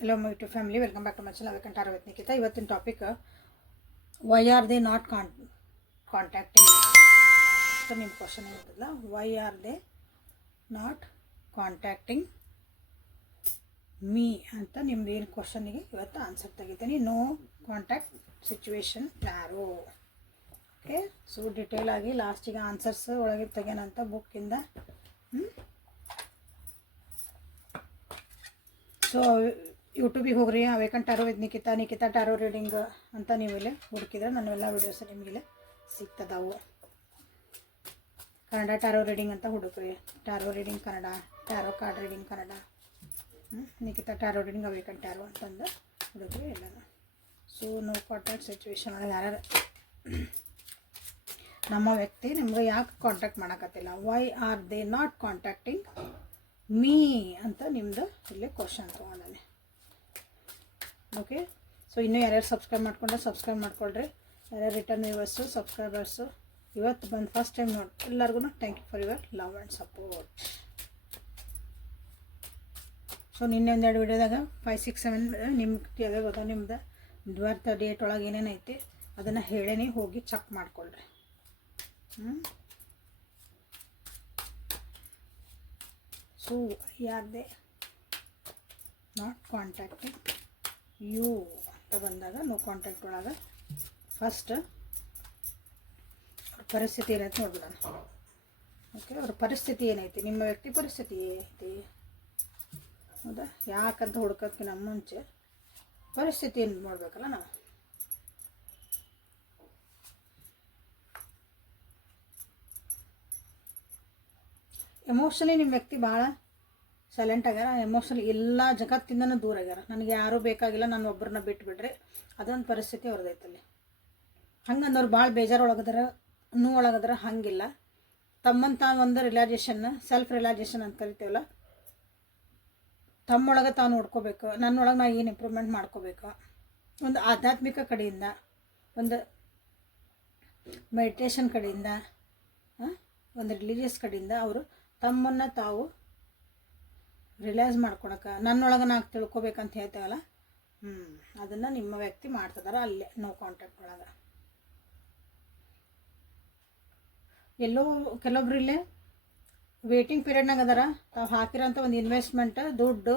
Hello, my YouTube family. Welcome back to my channel. Welcome to Nikita. ಇವತ್ತಿನ topic why are they not contacting. So ನಿಮ್ಮ question ಇರೋದಿಲ್ಲ, why are they not contacting me ಅಂತ ನಿಮ್ದು ಏನು ಕ್ವಶನಿಗೆ ಇವತ್ತು answer ತೆಗಿತೀನಿ. ನೋ ಕಾಂಟ್ಯಾಕ್ಟ್ ಸಿಚುವೇಶನ್ ಯಾರು. ಓಕೆ, ಸೊ ಡಿಟೇಲ್ ಆಗಿ ಲಾಸ್ಟಿಗೆ ಆನ್ಸರ್ಸ್ ಒಳಗೆ ತೆಗೆನಂತ ಬುಕ್ಕಿಂದ. ಸೊ ಯೂಟ್ಯೂಬಿಗೆ ಹೋಗ್ರಿ, awaken tarot with Nikita tarot reading ಅಂತ ನೀವು ಇಲ್ಲಿ ಹುಡುಕಿದ್ರೆ ನನ್ನೆಲ್ಲ ವೀಡಿಯೋಸ್ ನಿಮಗಿಲ್ಲಿ ಸಿಗ್ತದವು. ಕನ್ನಡ ಟ್ಯಾರೋ ರೀಡಿಂಗ್ ಅಂತ ಹುಡುಕ್ರಿ, tarot reading Kannada, tarot card reading Kannada, Nikita tarot reading awaken taro ಅಂತಂದು ಹುಡುಕ್ರಿ ಎಲ್ಲ. ಸೊ ನೋ ಕಾಂಟ್ಯಾಕ್ಟ್ ಸಿಚುವೇಶನ್ ಒಳಗೆ ಯಾರು ನಮ್ಮ ವ್ಯಕ್ತಿ ನಿಮ್ಗೆ ಯಾಕೆ ಕಾಂಟ್ಯಾಕ್ಟ್ ಮಾಡೋಕತ್ತಿಲ್ಲ, why are they not contacting me ಅಂತ ನಿಮ್ಮದು ಇಲ್ಲಿ ಕ್ವಶನ್ ತೊಗೊಂಡಾನೆ. ಓಕೆ, ಸೊ ಇನ್ನೂ ಯಾರ್ಯಾರು ಸಬ್ಸ್ಕ್ರೈಬ್ ಮಾಡ್ಕೊಳ್ರಿ. ಯಾರ್ಯಾರು ರಿಟರ್ನ್ ವ್ಯೂವರ್ಸು ಸಬ್ಸ್ಕ್ರೈಬರ್ಸು ಇವತ್ತು ಬಂದು ಫಸ್ಟ್ ಟೈಮ್ ನೋಡಿ ಎಲ್ಲರಿಗೂ thank you for your love and support. So ನಿನ್ನೆ ಒಂದೆರಡು ವಿಡಿಯೋದಾಗ 5, 6, 7 ನಿಮ್ಗೆ ಯಾವ್ಯಾವ ಗೊತ್ತಾ, ನಿಮ್ದು ಡ್ವರ್ತ್ ಡೇಟ್ ಒಳಗೆ ಏನೇನೈತಿ ಅದನ್ನು ಹೇಳೇನಿ, ಹೋಗಿ ಚೆಕ್ ಮಾಡ್ಕೊಳ್ರಿ. ಸೊ ಯಾರದೇ ನಾಟ್ ಕಾಂಟ್ಯಾಕ್ಟಿಂಗ್ ಯು ಅಂತ ಬಂದಾಗ ನೋ ಕಾಂಟ್ಯಾಕ್ಟ್ ಒಳಗೆ ಫಸ್ಟ್ ಅವ್ರ ಪರಿಸ್ಥಿತಿ ಏನೈತಿ ನೋಡ್ಬಿಡೋಣ. ಓಕೆ, ಅವ್ರ ಪರಿಸ್ಥಿತಿ ಏನೈತಿ, ನಿಮ್ಮ ವ್ಯಕ್ತಿ ಪರಿಸ್ಥಿತಿ ಏನೈತಿ ಹೌದಾ, ಯಾಕಂತ ಹುಡ್ಕೋದಕ್ಕಿಂತ ಮುಂಚೆ ಪರಿಸ್ಥಿತಿ ಏನು ನೋಡ್ಬೇಕಲ್ಲ ನಾವು. ಎಮೋಷನಲಿ ನಿಮ್ಮ ವ್ಯಕ್ತಿ ಭಾಳ ಸೈಲೆಂಟ್ ಆಗ್ಯಾರ, ಎಮೋಷನಲಿ ಎಲ್ಲ ಜಗತ್ತಿಂದನೂ ದೂರ ಆಗ್ಯಾರ. ನನಗೆ ಯಾರೂ ಬೇಕಾಗಿಲ್ಲ, ನಾನು ಒಬ್ಬರನ್ನ ಬಿಟ್ಬಿಡ್ರಿ, ಅದೊಂದು ಪರಿಸ್ಥಿತಿ ಅವ್ರದ್ದೈತಲ್ಲಿ. ಹಂಗಂದವ್ರು ಭಾಳ ಬೇಜಾರೊಳಗದಾರ, ನೋವೊಳಗದಾರ. ಹಾಗಿಲ್ಲ, ತಮ್ಮಂತ ಒಂದು ರಿಲ್ಯಾಕ್ಸೇಷನ್, ಸೆಲ್ಫ್ ರಿಲ್ಯಾಕ್ಸೇಷನ್ ಅಂತ ಕರಿತೇವಲ್ಲ, ತಮ್ಮೊಳಗೆ ತಾವು ನೋಡ್ಕೋಬೇಕು, ನನ್ನೊಳಗೆ ನಾನು ಏನು ಇಂಪ್ರೂವ್ಮೆಂಟ್ ಮಾಡ್ಕೋಬೇಕು, ಒಂದು ಆಧ್ಯಾತ್ಮಿಕ ಕಡೆಯಿಂದ, ಒಂದು ಮೆಡಿಟೇಷನ್ ಕಡೆಯಿಂದ, ಒಂದು ರಿಲಿಜಿಯಸ್ ಕಡೆಯಿಂದ ಅವರು ತಮ್ಮನ್ನು ತಾವು ರಿಲೈಸ್ ಮಾಡ್ಕೊಳಕ್ಕೆ, ನನ್ನೊಳಗೆ ನಾನು ತಿಳ್ಕೊಬೇಕಂತ ಹೇಳ್ತೇವಲ್ಲ, ಅದನ್ನು ನಿಮ್ಮ ವ್ಯಕ್ತಿ ಮಾಡ್ತಿದಾರ ಅಲ್ಲೇ ನೋ ಕಾಂಟ್ಯಾಕ್ಟ್ ಒಳಗೆ. ಎಲ್ಲೋ ಕೆಲವೊಬ್ರು ಇಲ್ಲೇ ವೇಟಿಂಗ್ ಪೀರಿಯಡ್ನಾಗ ಅದಾರ, ತಾವು ಹಾಕಿರೋಂಥ ಒಂದು ಇನ್ವೆಸ್ಟ್ಮೆಂಟ್, ದುಡ್ಡು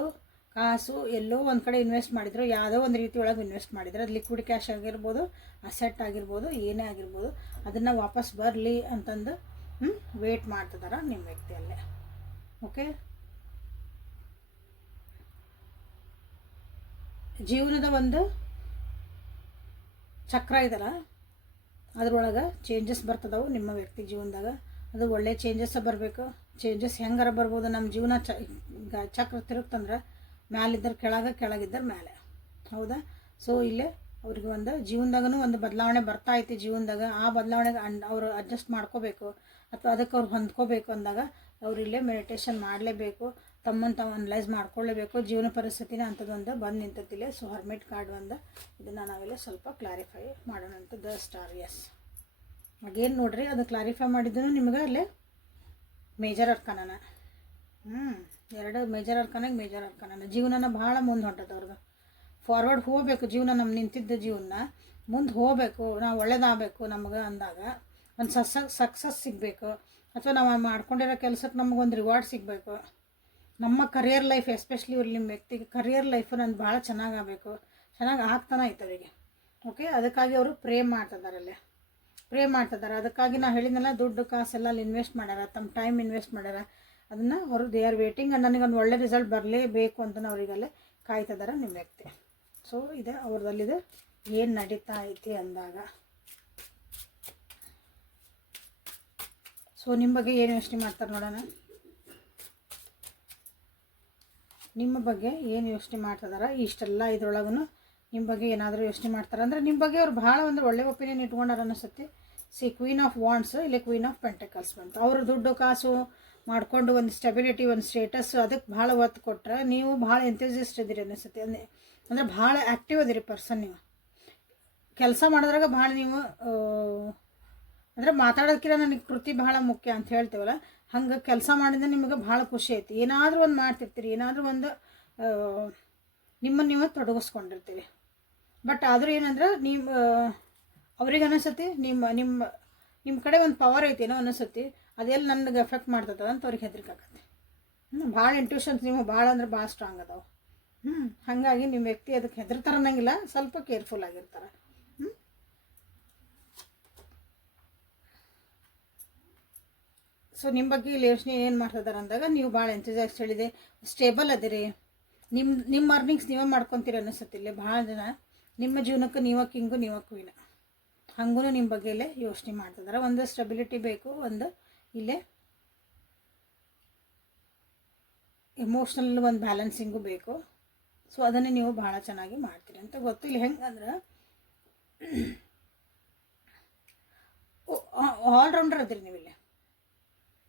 ಕಾಸು ಎಲ್ಲೋ ಒಂದು ಕಡೆ ಇನ್ವೆಸ್ಟ್ ಮಾಡಿದ್ರು, ಯಾವುದೋ ಒಂದು ರೀತಿ ಒಳಗೆ ಇನ್ವೆಸ್ಟ್ ಮಾಡಿದ್ರು, ಅದು ಲಿಕ್ವಿಡ್ ಕ್ಯಾಶ್ ಆಗಿರ್ಬೋದು, ಅಸೆಟ್ ಆಗಿರ್ಬೋದು, ಏನೇ ಆಗಿರ್ಬೋದು, ಅದನ್ನು ವಾಪಸ್ ಬರಲಿ ಅಂತಂದು ವೇಟ್ ಮಾಡ್ತಿದಾರ ನಿಮ್ಮ ವ್ಯಕ್ತಿಯಲ್ಲೇ. ಓಕೆ, ಜೀವನದ ಒಂದು ಚಕ್ರ ಇದಲ್ಲ, ಅದ್ರೊಳಗೆ ಚೇಂಜಸ್ ಬರ್ತದವು ನಿಮ್ಮ ವ್ಯಕ್ತಿ ಜೀವನದಾಗ. ಅದು ಒಳ್ಳೆ ಚೇಂಜಸ್ ಬರಬೇಕು. ಚೇಂಜಸ್ ಹೆಂಗಾರ ಬರ್ಬೋದು. ನಮ್ಮ ಜೀವನ ಚಕ್ರ ತಿರುಗ್ತಂದ್ರೆ ಮ್ಯಾಲಿದ್ದರೆ ಕೆಳಗೆ, ಕೆಳಗಿದ್ದರೆ ಮೇಲೆ, ಹೌದಾ. ಸೊ ಇಲ್ಲೇ ಅವ್ರಿಗೆ ಒಂದು ಜೀವನದಾಗೂ ಒಂದು ಬದಲಾವಣೆ ಬರ್ತಾ ಐತಿ ಜೀವನದಾಗ. ಆ ಬದಲಾವಣೆಗೆ ಅವರು ಅಡ್ಜಸ್ಟ್ ಮಾಡ್ಕೋಬೇಕು ಅಥವಾ ಅದಕ್ಕೆ ಅವ್ರು ಹೊಂದ್ಕೋಬೇಕು ಅಂದಾಗ ಅವ್ರು ಇಲ್ಲೇ ಮೆಡಿಟೇಷನ್ ಮಾಡಲೇಬೇಕು, ತಮ್ಮನ್ನು ತಾವು ಅನಲೈಸ್ ಮಾಡ್ಕೊಳ್ಳೇಬೇಕು. ಜೀವನ ಪರಿಸ್ಥಿತಿನ ಅಂಥದ್ದೊಂದು ಬಂದು ನಿಂತಿಲ್ಲ. ಸೊ ಹರ್ಮಿಟ್ ಕಾರ್ಡ್ ಒಂದು ಇದನ್ನು ನಾವೆಲ್ಲ ಸ್ವಲ್ಪ ಕ್ಲಾರಿಫೈ ಮಾಡೋಣ ಅಂತ. ದ ಸ್ಟಾರ್, ಎಸ್ ಆಗೇನು ನೋಡ್ರಿ, ಅದು ಕ್ಲಾರಿಫೈ ಮಾಡಿದ್ದು ನಿಮ್ಗೆ ಅಲ್ಲೇ ಮೇಜರ್ ಅರ್ಕಾನ, 2 ಮೇಜರ್ ಅರ್ಕಾನ. ಜೀವನನ ಭಾಳ ಮುಂದೆ ಹೊಂಟದ ಅವ್ರದ್ದು. ಫಾರ್ವರ್ಡ್ ಹೋಗಬೇಕು ಜೀವನ, ನಮ್ಮ ನಿಂತಿದ್ದ ಜೀವನ ಮುಂದೆ ಹೋಗಬೇಕು, ನಾವು ಒಳ್ಳೇದಾಗಬೇಕು ನಮ್ಗೆ ಅಂದಾಗ ಒಂದು ಸಕ್ಸಸ್ ಸಿಗಬೇಕು, ಅಥವಾ ನಾವು ಮಾಡ್ಕೊಂಡಿರೋ ಕೆಲಸಕ್ಕೆ ನಮಗೊಂದು ರಿವಾರ್ಡ್ ಸಿಗಬೇಕು. ನಮ್ಮ ಕರಿಯರ್ ಲೈಫ್ ಎಸ್ಪೆಷಲಿ ಇವ್ರು ನಿಮ್ಮ ವ್ಯಕ್ತಿಗೆ ಕರಿಯರ್ ಲೈಫು ನಂದು ಭಾಳ ಚೆನ್ನಾಗಾಗಬೇಕು, ಚೆನ್ನಾಗಿ ಆಗ್ತಾನೆ ಐತೆ ಅವರಿಗೆ. ಓಕೆ, ಅದಕ್ಕಾಗಿ ಅವರು ಪ್ರೇ ಮಾಡ್ತಿದ್ದಾರೆ. ಅದಕ್ಕಾಗಿ ನಾವು ಹೇಳಿದ್ನಲ್ಲ, ದುಡ್ಡು ಕಾಸೆಲ್ಲ ಅಲ್ಲಿ ಇನ್ವೆಸ್ಟ್ ಮಾಡ್ಯಾರ, ತಮ್ಮ ಟೈಮ್ ಇನ್ವೆಸ್ಟ್ ಮಾಡ್ಯಾರ. ಅದನ್ನು ಅವರು ದೇ ಆರ್ ವೇಟಿಂಗ್, ನನಗೊಂದು ಒಳ್ಳೆ ರಿಸಲ್ಟ್ ಬರಲೇಬೇಕು ಅಂತ ಅವರಿಗಲ್ಲೇ ಕಾಯ್ತಿದ್ದಾರೆ ನಿಮ್ಮ ವ್ಯಕ್ತಿ. ಸೊ ಇದೆ ಅವ್ರದಲ್ಲಿದೆ ಏನು ನಡೀತಾ ಐತಿ ಅಂದಾಗ. ಸೊ ನಿಮ್ಮ ಬಗ್ಗೆ ಏನು ಯೋಚನೆ ಮಾಡ್ತಾರೆ ನೋಡೋಣ. ನಿಮ್ಮ ಬಗ್ಗೆ ಏನು ಯೋಚನೆ ಮಾಡ್ತಿದಾರ ಇಷ್ಟೆಲ್ಲ ಇದ್ರೊಳಗೂ ನಿಮ್ಮ ಬಗ್ಗೆ ಏನಾದರೂ ಯೋಚನೆ ಮಾಡ್ತಾರೆ ಅಂದರೆ ನಿಮ್ಮ ಬಗ್ಗೆ ಅವ್ರು ಭಾಳ ಒಂದು ಒಳ್ಳೆ ಒಪಿನಿಯನ್ ಇಟ್ಕೊಂಡಾರ ಅನಿಸುತ್ತೆ. ಕ್ವೀನ್ ಆಫ್ ವಾಂಡ್ಸ್, ಇಲ್ಲಿ ಕ್ವೀನ್ ಆಫ್ ಪೆಂಟಕಲ್ಸ್ ಬಂತು. ಅವರು ದುಡ್ಡು ಕಾಸು ಮಾಡಿಕೊಂಡು ಒಂದು ಸ್ಟೆಬಿಲಿಟಿ, ಒಂದು ಸ್ಟೇಟಸ್, ಅದಕ್ಕೆ ಭಾಳ ಒತ್ತು ಕೊಟ್ಟರೆ ನೀವು ಭಾಳ ಎಂಥೂಸಿಯಸ್ಟ್ ಇದ್ದೀರಿ ಅನಿಸುತ್ತೆ. ಅಂದರೆ ಭಾಳ ಆ್ಯಕ್ಟಿವ್ ಅದಿರಿ ಪರ್ಸನ್. ನೀವು ಕೆಲಸ ಮಾಡೋದ್ರಾಗ ಭಾಳ ನೀವು ಅಂದರೆ ಮಾತಾಡೋದಕ್ಕಿಂತ ನನಗೆ ಕೃತಿ ಭಾಳ ಮುಖ್ಯ ಅಂತ ಹೇಳ್ತೇವಲ್ಲ, ಹಂಗೆ ಕೆಲಸ ಮಾಡಿದ್ರೆ ನಿಮಗೆ ಭಾಳ ಖುಷಿ ಐತಿ. ಏನಾದರೂ ಒಂದು ಮಾಡ್ತಿರ್ತೀರಿ, ಏನಾದರೂ ಒಂದು ನಿಮ್ಮನ್ನು ನೀವು ತೊಡಗಿಸ್ಕೊಂಡಿರ್ತೀವಿ. ಬಟ್ ಆದರೂ ಏನಂದ್ರೆ ಅವ್ರಿಗೆ ಅನಿಸತಿ ನಿಮ್ಮ ಕಡೆ ಒಂದು ಪವರ್ ಐತೇನೋ ಅನಿಸತಿ, ಅದೆಲ್ಲ ನನಗೆ ಎಫೆಕ್ಟ್ ಮಾಡ್ತದ ಅಂತ ಅವ್ರಿಗೆ ಹೆದರಿಕೆ ಆಗತ್ತೆ. ಭಾಳ ಇಂಟ್ಯೂಷನ್ಸ್ ನೀವು ಭಾಳ ಅಂದ್ರೆ ಭಾಳ ಸ್ಟ್ರಾಂಗ್ ಅದಾವೆ. ಹಾಗಾಗಿ ನಿಮ್ಮ ವ್ಯಕ್ತಿ ಅದಕ್ಕೆ ಹೆದರ್ತಾರೆ ಅನ್ನಂಗಿಲ್ಲ, ಸ್ವಲ್ಪ ಕೇರ್ಫುಲ್ ಆಗಿರ್ತಾರೆ. ಸೊ ನಿಮ್ಮ ಬಗ್ಗೆ ಇಲ್ಲಿ ಯೋಚನೆ ಏನು ಮಾಡ್ತಿದ್ದಾರೆ ಅಂದಾಗ ನೀವು ಭಾಳ ಎಂಥೂಸಿಯಾಸ್ಟ್ ಹೇಳಿದೆ, ಸ್ಟೇಬಲ್ ಅದಿರಿ, ನಿಮ್ಮ ಅರ್ನಿಂಗ್ಸ್ ನೀವೇ ಮಾಡ್ಕೊತೀರಿ ಅನ್ನಿಸತ್ತಿಲ್ಲ. ಭಾಳ ಜನ ನಿಮ್ಮ ಜೀವನಕ್ಕೆ ನೀವ ಕಿಂಗು ನೀವ ಕ್ವೀನ್, ಹಂಗೂ ನಿಮ್ಮ ಬಗ್ಗೆ ಇಲ್ಲೇ ಯೋಚನೆ ಮಾಡ್ತಿದ್ದಾರೆ. ಒಂದು ಸ್ಟೆಬಿಲಿಟಿ ಬೇಕು, ಒಂದು ಇಲ್ಲೇ ಎಮೋಷ್ನಲ್ ಒಂದು ಬ್ಯಾಲೆನ್ಸಿಂಗು ಬೇಕು. ಸೊ ಅದನ್ನೇ ನೀವು ಭಾಳ ಚೆನ್ನಾಗಿ ಮಾಡ್ತೀರಿ ಅಂತ ಗೊತ್ತು. ಇಲ್ಲಿ ಹೆಂಗಂದ್ರೆ ಆಲ್ರೌಂಡರ್ ಅದಿರಿ ನೀವಿಲ್ಲಿ.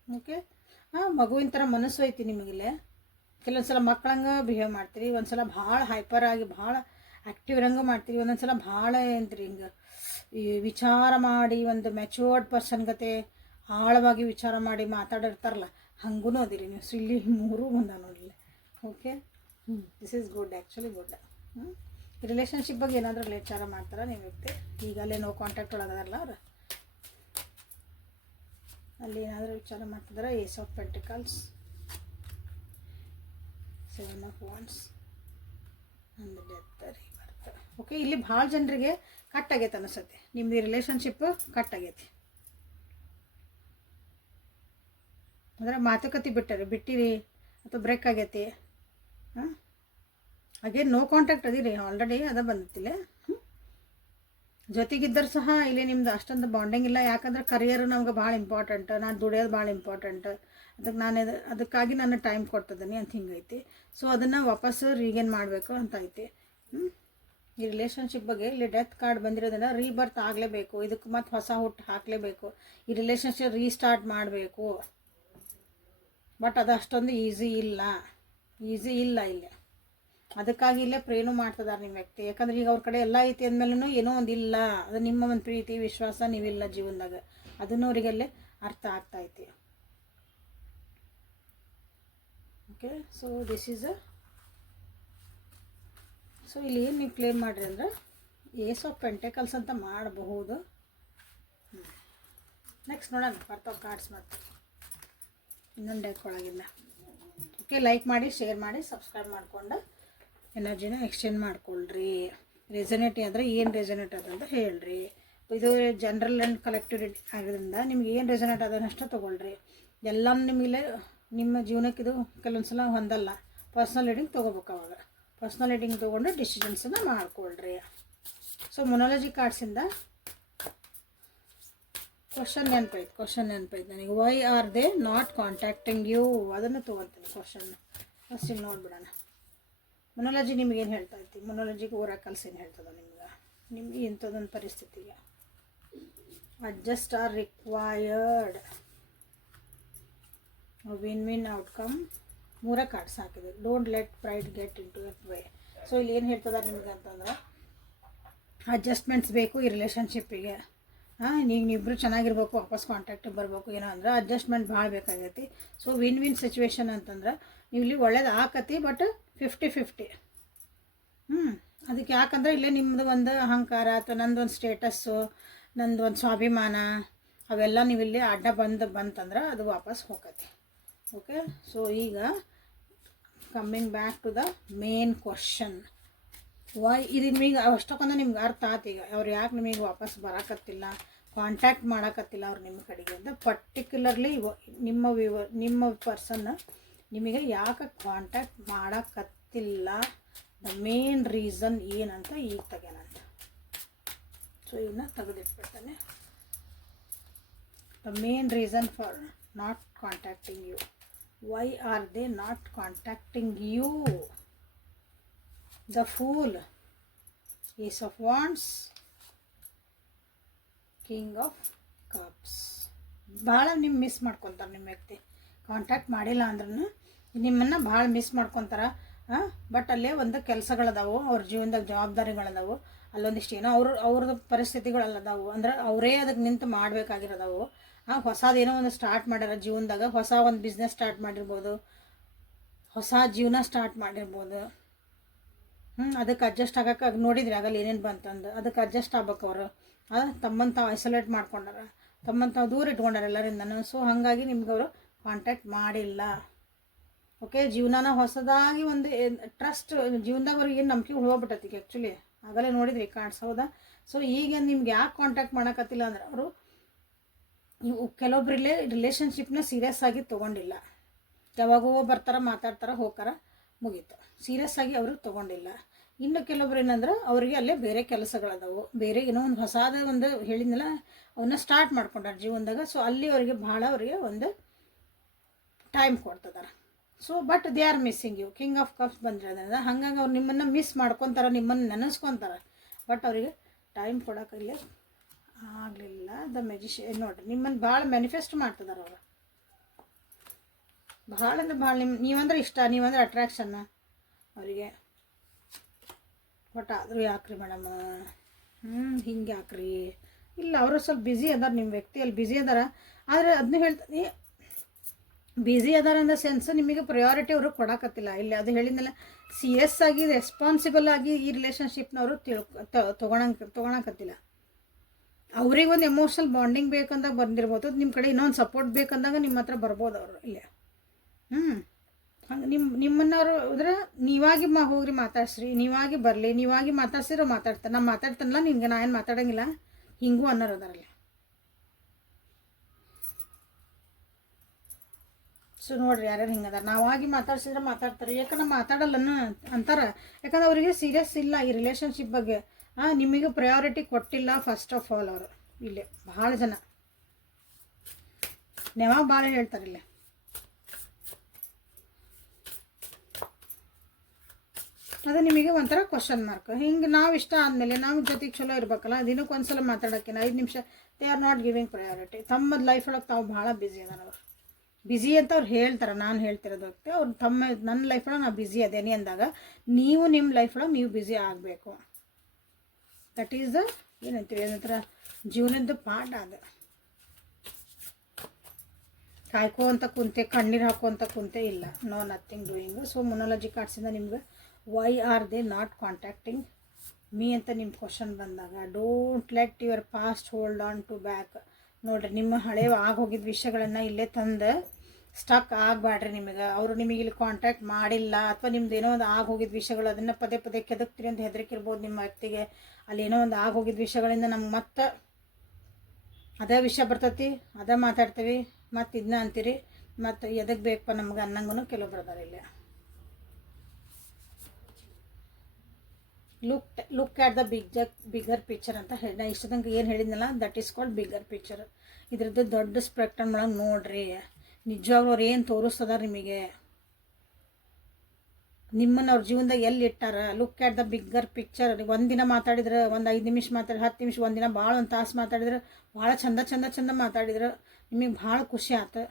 ಓಕೆ, ಮಗುವಿನ ಥರ ಮನಸ್ಸು ಐತಿ ನಿಮಗಿಲ್ಲೇ. ಕೆಲವೊಂದು ಸಲ ಮಕ್ಕಳಂಗೆ ಬಿಹೇವ್ ಮಾಡ್ತೀರಿ, ಒಂದು ಸಲ ಭಾಳ ಹೈಪರ್ ಆಗಿ ಭಾಳ ಆ್ಯಕ್ಟಿವ್ ಇರಂಗೆ ಮಾಡ್ತೀರಿ, ಒಂದೊಂದು ಸಲ ಭಾಳ ಏನ್ರಿ ಹಿಂಗೆ ಈ ವಿಚಾರ ಮಾಡಿ ಒಂದು ಮೆಚೂರ್ಡ್ ಪರ್ಸನ್ ಗತೆ ಆಳವಾಗಿ ವಿಚಾರ ಮಾಡಿ ಮಾತಾಡಿರ್ತಾರಲ್ಲ, ಹಂಗೂ ಅದಿರಿ ನೀವು. ಸೊ ಇಲ್ಲಿ 3 ಬಂದ ನೋಡಲಿ. Okay, this is good, actually good. Relationship ಬಗ್ಗೆ ಏನಾದರೂ ವಿಚಾರ ಮಾಡ್ತಾರೆ ನೀವು ವ್ಯಕ್ತಿ. ಈಗಲೇ ನೋ ಕಾಂಟ್ಯಾಕ್ಟ್ ಒಳಗದಾರಲ್ಲ ಅವ್ರು, ಅಲ್ಲಿ ಏನಾದರೂ ವಿಚಾರ ಮಾಡ್ತಿದ್ದಾರೆ. Ace of pentacles, 7 of wands and death, rebirth. Okay, ಇಲ್ಲಿ ಭಾಳ ಜನರಿಗೆ ಕಟ್ ಆಗೈತೆ ಅನಿಸುತ್ತೆ, ನಿಮ್ಮದು ರಿಲೇಷನ್ಶಿಪ್ ಕಟ್ ಆಗೈತಿ. ಅಂದರೆ ಮಾತುಕತೆ ಬಿಟ್ಟಿರಿ ಅಥವಾ ಬ್ರೇಕ್ ಆಗೈತಿ. ಹಾಗೆ ನೋ ಕಾಂಟ್ಯಾಕ್ಟ್ ಅದಿರಿ ಆಲ್ರೆಡಿ, ಅದ ಬಂದಿತ್ತಿಲ್ಲ. ಜೊತೆಗಿದ್ದರೂ ಸಹ ಇಲ್ಲಿ ನಿಮ್ದು ಅಷ್ಟೊಂದು ಬಾಂಡಿಂಗ್ ಇಲ್ಲ. ಯಾಕಂದ್ರೆ ಕರಿಯರ್ ನಮ್ಗೆ ಭಾಳ ಇಂಪಾರ್ಟೆಂಟ್, ನಾನು ದುಡಿಯೋದು ಭಾಳ ಇಂಪಾರ್ಟೆಂಟ್, ಅದಕ್ಕಾಗಿ ನಾನು ಟೈಮ್ ಕೊಡ್ತಿದ್ದೀನಿ ಅಂತ ಹಿಂಗೈತಿ. ಸೊ ಅದನ್ನು ವಾಪಸ್ಸು ರೀಗೇನ್ ಮಾಡಬೇಕು ಅಂತ ಐತಿ. ಈ ರಿಲೇಷನ್ಶಿಪ್ ಬಗ್ಗೆ ಇಲ್ಲಿ ಡೆತ್ ಕಾರ್ಡ್ ಬಂದಿರೋದನ್ನ ರೀಬರ್ತ್ ಆಗಲೇಬೇಕು, ಇದಕ್ಕೆ ಮತ್ತೆ ಹೊಸ ಹುಟ್ಟು ಹಾಕಲೇಬೇಕು, ಈ ರಿಲೇಷನ್ಶಿಪ್ ರೀಸ್ಟಾರ್ಟ್ ಮಾಡಬೇಕು. ಬಟ್ ಅದು ಅಷ್ಟೊಂದು ಈಸಿ ಇಲ್ಲ ಇಲ್ಲಿ. ಅದಕ್ಕಾಗಿ ಇಲ್ಲೇ ಪ್ರೇನು ಮಾಡ್ತಿದ್ದಾರೆ ನಿಮ್ಮ ವ್ಯಕ್ತಿ. ಯಾಕಂದ್ರೆ ಈಗ ಅವ್ರ ಕಡೆ ಎಲ್ಲ ಐತಿ ಅಂದಮೇಲೂ ಏನೋ ಒಂದು ಇಲ್ಲ, ಅದು ನಿಮ್ಮ ಒಂದು ಪ್ರೀತಿ ವಿಶ್ವಾಸ ನೀವಿಲ್ಲ ಜೀವನದಾಗ, ಅದನ್ನು ಅವರಿಗೆಲ್ಲೇ ಅರ್ಥ ಆಗ್ತೈತಿ. Okay, so this is so ಇಲ್ಲಿ ಏನು ನೀವು ಕ್ಲೇಮ್ ಮಾಡಿರಿ ಅಂದ್ರೆ ಏಸ್ ಆಫ್ ಪೆಂಟೆಕಲ್ಸ್ ಅಂತ ಮಾಡಬಹುದು. ನೆಕ್ಸ್ಟ್ ನೋಡೋಣ ಬರ್ತಾವೆ ಕಾರ್ಡ್ಸ್ ಮತ್ತು ಇನ್ನೊಂದು ಡೆಕ್ ಒಳಗಿಂದ. ಓಕೆ, ಲೈಕ್ ಮಾಡಿ, ಶೇರ್ ಮಾಡಿ, ಸಬ್ಸ್ಕ್ರೈಬ್ ಮಾಡಿಕೊಂಡು ಎನರ್ಜಿನ ಎಕ್ಸ್ಚೇಂಜ್ ಮಾಡ್ಕೊಳ್ರಿ. ರೆಸನೇಟ್ ಆದರೆ ಏನು ರೆಸನೇಟ್ ಅದಂತ ಹೇಳ್ರಿ. ಇದು ಜನರಲ್ ಆ್ಯಂಡ್ ಕಲೆಕ್ಟಿವ್ ಆಗಿದ್ದರಿಂದ ನಿಮ್ಗೆ ಏನು ರೆಸನೇಟ್ ಅದನ್ನಷ್ಟು ತೊಗೊಳ್ರಿ. ಎಲ್ಲ ನಿಮಗೆ ನಿಮ್ಮ ಜೀವನಕ್ಕಿದು ಕೆಲವೊಂದು ಸಲ ಹೊಂದಲ್ಲ. ಪರ್ಸ್ನಲ್ ರೀಡಿಂಗ್ ತೊಗೋಬೇಕು. ಅವಾಗ ಪರ್ಸ್ನಲ್ ರೀಡಿಂಗ್ ತೊಗೊಂಡು ಡಿಸಿಷನ್ಸನ್ನು ಮಾಡ್ಕೊಳ್ರಿ. ಸೊ ಮೊನಾಲಜಿ ಕಾರ್ಡ್ಸಿಂದ ಕ್ವಶನ್ ನೆನಪೈತೆ ನನಗೆ. Why are they not contacting you, ಅದನ್ನು ತೊಗೊಳ್ತೀನಿ ಕ್ವಶನ್. ಫಸ್ಟ್ ಇಲ್ಲಿ ನೋಡ್ಬಿಡೋಣ. ಮೊನಾಲಜಿ ನಿಮಗೇನು ಹೇಳ್ತಾ ಐತಿ, ಮೊನಾಲಜಿಗೆ ಓರಾಕಲ್ಸ್ ಏನು ಹೇಳ್ತದ ನಿಮ್ಗೆ ಇಂಥದ್ದೊಂದು ಪರಿಸ್ಥಿತಿಗೆ. Adjust are required, win outcome. 3 cards ಹಾಕಿದೆ. Don't let pride get in to your way. So ಇಲ್ಲಿ ಏನು ಹೇಳ್ತದ ನಿಮ್ಗೆ ಅಂತಂದ್ರೆ ಅಡ್ಜಸ್ಟ್ಮೆಂಟ್ಸ್ ಬೇಕು ಈ ರಿಲೇಷನ್ಶಿಪ್ಪಿಗೆ. ನೀವಿಬ್ಬರು ಚೆನ್ನಾಗಿರ್ಬೇಕು, ವಾಪಸ್ ಕಾಂಟ್ಯಾಕ್ಟಿಗೆ ಬರಬೇಕು. ಏನೋ ಅಂದ್ರೆ ಅಡ್ಜಸ್ಟ್ಮೆಂಟ್ ಭಾಳ ಬೇಕಾಗೈತಿ. ಸೊ ವಿನ್ ಸಿಚುವೇಶನ್ ಅಂತಂದ್ರೆ ನೀವು ಇಲ್ಲಿ ಒಳ್ಳೇದು ಆಕತಿ, ಬಟ್ 50-50. ಅದಕ್ಕೆ ಯಾಕಂದರೆ ಇಲ್ಲೇ ನಿಮ್ಮದು ಒಂದು ಅಹಂಕಾರ ಅಥವಾ ನಂದೊಂದು ಸ್ಟೇಟಸ್ಸು, ನಂದೊಂದು ಸ್ವಾಭಿಮಾನ, ಅವೆಲ್ಲ ನೀವಿಲ್ಲಿ ಅಡ್ಡ ಬಂತಂದ್ರೆ ಅದು ವಾಪಸ್ ಹೋಗತ್ತೆ. ಓಕೆ, ಸೊ ಈಗ coming back to the main question. Why ಇದು ನಿಮಗೆ ಅಷ್ಟೊಂದು ನಿಮ್ಗೆ ಅರ್ಥ ಆಯ್ತು ಈಗ ಅವ್ರು ಯಾಕೆ ನಿಮಗೆ ವಾಪಸ್ ಬರೋಕತ್ತಿಲ್ಲ, ಕಾಂಟ್ಯಾಕ್ಟ್ ಮಾಡೋಕತ್ತಿಲ್ಲ ಅವ್ರು ನಿಮ್ಮ ಕಡೆಗೆ ಅಂತ. ಪರ್ಟಿಕ್ಯುಲರ್ಲಿ ನಿಮ್ಮ ಪರ್ಸನ್ ನಿಮಗೆ ಯಾಕೆ ಕಾಂಟ್ಯಾಕ್ಟ್ ಮಾಡೋಕತ್ತಿಲ್ಲ, ದ ಮೇನ್ ರೀಸನ್ ಏನಂತ ಈಗ ತೆಗೆನಂತ. ಸೊ ಇದನ್ನ ತೆಗೆದಿಟ್ಬಿಡ್ತಾನೆ. The main reason for not contacting you. Why are they not contacting you? The fool, ace of wands, king of cups. ಭಾಳ ನಿಮ್ಮ ಮಿಸ್ ಮಾಡ್ಕೊತಾರೆ ನಿಮ್ಮ ವ್ಯಕ್ತಿ. ಕಾಂಟ್ಯಾಕ್ಟ್ ಮಾಡಿಲ್ಲ ಅಂದ್ರೂ ನಿಮ್ಮನ್ನು ಭಾಳ ಮಿಸ್ ಮಾಡ್ಕೊತಾರೆ. ಬಟ್ ಅಲ್ಲೇ ಒಂದು ಕೆಲಸಗಳದಾವು, ಅವ್ರ ಜೀವನದಾಗ ಜವಾಬ್ದಾರಿಗಳದಾವು, ಅಲ್ಲೊಂದಿಷ್ಟು ಏನೋ ಅವ್ರದ್ದು ಪರಿಸ್ಥಿತಿಗಳಲ್ಲದಾವು. ಅಂದ್ರೆ ಅವರೇ ಅದಕ್ಕೆ ನಿಂತು ಮಾಡಬೇಕಾಗಿರೋದಾವು. ಹೊಸದೇನೋ ಒಂದು ಸ್ಟಾರ್ಟ್ ಮಾಡ್ಯಾರ ಜೀವನದಾಗ, ಹೊಸ ಒಂದು ಬಿಸ್ನೆಸ್ ಸ್ಟಾರ್ಟ್ ಮಾಡಿರ್ಬೋದು, ಹೊಸ ಜೀವನ ಸ್ಟಾರ್ಟ್ ಮಾಡಿರ್ಬೋದು. ಅದಕ್ಕೆ ಅಡ್ಜಸ್ಟ್ ಆಗಕ್ಕೆ ನೋಡಿದ್ರಿ ಆಗಲ್ಲ ಏನೇನು ಬಂತಂದು ಅದಕ್ಕೆ ಅಡ್ಜಸ್ಟ್ ಆಗ್ಬೇಕು ಅವರು ತಮ್ಮನ್ನು ತಾವು ಐಸೋಲೇಟ್ ಮಾಡ್ಕೊಂಡಾರ, ತಮ್ಮನ್ನು ತಾವು ದೂರ ಇಟ್ಕೊಂಡಾರ ಎಲ್ಲರಿಂದನೂ. ಸೊ ಹಾಗಾಗಿ ನಿಮ್ಗೆ ಅವರು ಕಾಂಟ್ಯಾಕ್ಟ್ ಮಾಡಿಲ್ಲ. ಓಕೆ, ಜೀವನನ ಹೊಸದಾಗಿ ಒಂದು ಟ್ರಸ್ಟ್ ಜೀವನದಾಗ ಅವ್ರಿಗೆ ಏನು ನಂಬಿಕೆ ಹೋಗ್ಬಿಟ್ಟೈತಿ ಆ್ಯಕ್ಚುಲಿ ಆಗಲೇ ನೋಡಿದ್ರಿ ಕಾರ್ಡ್ಸ್, ಹೌದಾ? ಸೊ ಈಗ ನಿಮ್ಗೆ ಯಾಕೆ ಕಾಂಟ್ಯಾಕ್ಟ್ ಮಾಡೋಕತ್ತಿಲ್ಲ ಅಂದ್ರೆ ಅವರು ನೀವು ಕೆಲವೊಬ್ರು ರಿಲೇಷನ್ಶಿಪ್ನ ಸೀರಿಯಸ್ ಆಗಿ ತೊಗೊಂಡಿಲ್ಲ. ಯಾವಾಗೋ ಬರ್ತಾರ, ಮಾತಾಡ್ತಾರ, ಹೋಗ್ತಾರ, ಮುಗೀತು. ಸೀರಿಯಸ್ ಆಗಿ ಅವರು ತೊಗೊಂಡಿಲ್ಲ. ಇನ್ನು ಕೆಲವೊಬ್ರು ಏನಂದ್ರೆ ಅವರಿಗೆ ಅಲ್ಲೇ ಬೇರೆ ಕೆಲಸಗಳದಾವು, ಬೇರೆ ಏನೋ ಒಂದು ಹೊಸಾದ ಒಂದು ಹೇಳಿದ್ನಲ್ಲ ಅವನ್ನ ಸ್ಟಾರ್ಟ್ ಮಾಡ್ಕೊಂಡಾರ ಜೀವನದಾಗ. ಸೊ ಅಲ್ಲಿ ಅವರಿಗೆ ಭಾಳ ಅವರಿಗೆ ಒಂದು ಟೈಮ್ ಕೊಡ್ತಿದಾರೆ. So but they are missing you. King of cups ಬಂದಿರೋದ್ರಿಂದ ಹಾಗಾಗಿ ಅವ್ರು ನಿಮ್ಮನ್ನು ಮಿಸ್ ಮಾಡ್ಕೊತಾರೆ, ನಿಮ್ಮನ್ನು ನೆನೆಸ್ಕೊತಾರೆ. ಬಟ್ ಅವರಿಗೆ ಟೈಮ್ ಕೊಡೋಕ್ಕಿಲ್ಲ, ಆಗಲಿಲ್ಲ. ದ ಮೆಜಿಷಿಯನ್ ನೋಡಿರಿ ನಿಮ್ಮನ್ನು ಭಾಳ ಮ್ಯಾನಿಫೆಸ್ಟ್ ಮಾಡ್ತಿದ್ದಾರೆ ಅವರು. ಭಾಳ ಅಂದ್ರೆ ಭಾಳ ನೀವಂದ್ರೆ ಇಷ್ಟ, ನೀವಂದ್ರೆ ಅಟ್ರಾಕ್ಷನ್ನ ಅವರಿಗೆ. ಬಟ್ ಆದರೂ ಯಾಕ್ರಿ ಮೇಡಮ್ ಹಿಂಗೆ ಯಾಕ್ರಿ? ಇಲ್ಲ, ಅವರು ಸ್ವಲ್ಪ ಬ್ಯುಸಿ ಅದಾರ, ನಿಮ್ಮ ವ್ಯಕ್ತಿ ಅಲ್ಲಿ ಬ್ಯುಸಿ ಅದಾರ. ಆದರೆ ಅದನ್ನೂ ಹೇಳ್ತೀನಿ, ಬ್ಯುಸಿ ಅದಾರ ಅನ್ನೋ ಸೆನ್ಸ್ ನಿಮಗೆ ಪ್ರಯಾರಿಟಿ ಅವರು ಕೊಡೋಕತ್ತಿಲ್ಲ. ಇಲ್ಲಿ ಅದು ಹೇಳಿದ್ನಲ್ಲ, ಸೀರಿಯಸ್ ಆಗಿ ರೆಸ್ಪಾನ್ಸಿಬಲ್ ಆಗಿ ಈ ರಿಲೇಷನ್ಶಿಪ್ನವರು ತೊಗೊಳಕತ್ತಿಲ್ಲ. ಅವ್ರಿಗೊಂದು ಎಮೋಷ್ನಲ್ ಬಾಂಡಿಂಗ್ ಬೇಕಂದಾಗ ಬಂದಿರ್ಬೋದು, ನಿಮ್ಮ ಕಡೆ ಇನ್ನೊಂದು ಸಪೋರ್ಟ್ ಬೇಕಂದಾಗ ನಿಮ್ಮ ಹತ್ರ ಬರ್ಬೋದು ಅವರು ಇಲ್ಲೇ. ಹಂಗೆ ನಿಮ್ಮನ್ನವರು ಅಂದ್ರೆ ನೀವಾಗಿ ಹೋಗ್ರಿ ಮಾತಾಡ್ಸ್ರಿ, ನೀವಾಗಿ ಬರಲಿ, ನೀವಾಗಿ ಮಾತಾಡ್ಸಿರೋ ಮಾತಾಡ್ತಾರೆ. ನಾನು ಮಾತಾಡ್ತಾನಲ್ಲ ನಿನ್ಗೆ, ನಾ ಏನು ಮಾತಾಡೋಂಗಿಲ್ಲ ಹಿಂಗೂ ಅನ್ನೋರು ಅದರಲ್ಲಿ. ಸೊ ನೋಡ್ರಿ ಯಾರ್ಯಾರು ಹಿಂಗೆ ಅದಾರ, ನಾವಾಗಿ ಮಾತಾಡ್ಸಿದ್ರೆ ಮಾತಾಡ್ತಾರೆ, ಯಾಕಂದ್ರೆ ಮಾತಾಡಲ್ಲನ್ನ ಅಂತಾರೆ. ಯಾಕಂದ್ರೆ ಅವರಿಗೆ ಸೀರಿಯಸ್ ಇಲ್ಲ ಈ ರಿಲೇಷನ್ಶಿಪ್ ಬಗ್ಗೆ. ನಿಮಗೆ ಪ್ರಯಾರಿಟಿ ಕೊಟ್ಟಿಲ್ಲ ಫಸ್ಟ್ ಆಫ್ ಆಲ್ ಅವರು. ಇಲ್ಲೇ ಭಾಳ ಜನ ನೆವಾಗ ಭಾಳ ಹೇಳ್ತಾರೆ ಇಲ್ಲೇ. ಅದು ನಿಮಗೆ ಒಂಥರ ಕ್ವಶನ್ ಮಾರ್ಕ್. ಹಿಂಗೆ ನಾವು ಇಷ್ಟ ಆದಮೇಲೆ ನಾವು ಜೊತೆಗೆ ಚಲೋ ಇರ್ಬೇಕಲ್ಲ, ದಿನಕ್ಕೆ ಒಂದು ಸಲ ಮಾತಾಡೋಕ್ಕೆ 5 ನಿಮಿಷ they are not giving priority. ತಮ್ಮ ಲೈಫ್ ಒಳಗೆ ತಾವು ಭಾಳ ಬ್ಯುಸಿ ಅದಾರ ಅವರು. ಬ್ಯುಸಿ ಅಂತ ಅವ್ರು ಹೇಳ್ತಾರೆ, ನಾನು ಹೇಳ್ತಿರೋದು ಹೋಗ್ತೆ ಅವ್ರು ನನ್ನ ಲೈಫ್ ಒಳಗೆ ನಾವು ಬ್ಯುಸಿ ಅದೇನಿ ಅಂದಾಗ ನೀವು ನಿಮ್ಮ ಲೈಫ್ ಒಳಗೆ ನೀವು ಬ್ಯುಸಿ ಆಗಬೇಕು. ದಟ್ ಈಸ್ ದ ಏನಂತೀವಿ ಏನಂತರ ಜೀವನದ ಪಾಠ. ಅದು ಕಾಯ್ಕೋಂತ ಕುಂತೆ, ಕಣ್ಣೀರು ಹಾಕೋಂತ ಕುಂತೆ ಇಲ್ಲ, ನೋ ನಥಿಂಗ್ ಡೂಯಿಂಗ್. ಸೊ ಮೊನಾಲಜಿ ಕಾರ್ಡ್ಸಿಂದ ನಿಮ್ಗೆ why are they not contacting me ಅಂತ ನಿಮ್ಮ ಕ್ವಶನ್ ಬಂದಾಗ, don't let your past hold on to back. ನೋಡಿರಿ, ನಿಮ್ಮ ಹಳೆ ಆಗೋಗಿದ್ದ ವಿಷಯಗಳನ್ನು ಇಲ್ಲೇ ತಂದು ಸ್ಟಕ್ ಆಗಬೇಡ್ರಿ. ಅವರು ನಿಮಗೆ ಇಲ್ಲಿ ಕಾಂಟ್ಯಾಕ್ಟ್ ಮಾಡಿಲ್ಲ, ಅಥವಾ ನಿಮ್ದು ಏನೋ ಒಂದು ಆಗೋಗಿದ್ದ ವಿಷಯಗಳು ಅದನ್ನು ಪದೇ ಪದೇ ಕೆದಕ್ತೀರಿ ಅಂತ ಹೆದರಿಕಿರ್ಬೋದು ನಿಮ್ಮ ವ್ಯಕ್ತಿಗೆ. ಅಲ್ಲಿ ಏನೋ ಒಂದು ಆಗೋಗಿದ್ದ ವಿಷಯಗಳಿಂದ ನಮ್ಗೆ ಮತ್ತೆ ಅದೇ ವಿಷಯ ಬರ್ತೈತಿ, ಅದೇ ಮಾತಾಡ್ತೀವಿ, ಮತ್ತು ಇದನ್ನ ಅಂತೀರಿ, ಮತ್ತು ಎದಕ್ಕೆ ಬೇಕಪ್ಪ ನಮ್ಗೆ ಅನ್ನಂಗೂ ಕೆಲವೊಬ್ರು ಅದಾರ ಇಲ್ಲಿ. Look at the bigger picture ಅಂತ ಹೇಳಿ ನಾ ಇಷ್ಟದಂಗೆ ಏನು ಹೇಳಿದ್ನಲ್ಲ, that is called bigger picture. ಇದ್ರದ್ದು ದೊಡ್ಡ ಸ್ಪೆಕ್ಟ್ರಮ್ ಒಳಗೆ ನೋಡ್ರಿ, ನಿಜವಾಗ್ಲೂ ಅವ್ರು ಏನು ತೋರಿಸ್ತದಾರ ನಿಮಗೆ, ನಿಮ್ಮನ್ನು ಅವ್ರ ಜೀವನದಾಗ ಎಲ್ಲಿ ಇಟ್ಟಾರ. Look at the bigger picture. ಒಂದಿನ ಮಾತಾಡಿದ್ರೆ, ಒಂದು 5 ನಿಮಿಷ ಮಾತಾಡಿ, 10 ನಿಮಿಷ, ಒಂದಿನ ಭಾಳ ಒಂದು ತಾಸು ಮಾತಾಡಿದ್ರೆ, ಭಾಳ ಚಂದ ಮಾತಾಡಿದ್ರೆ ನಿಮಗೆ ಭಾಳ ಖುಷಿ ಆಯ್ತು.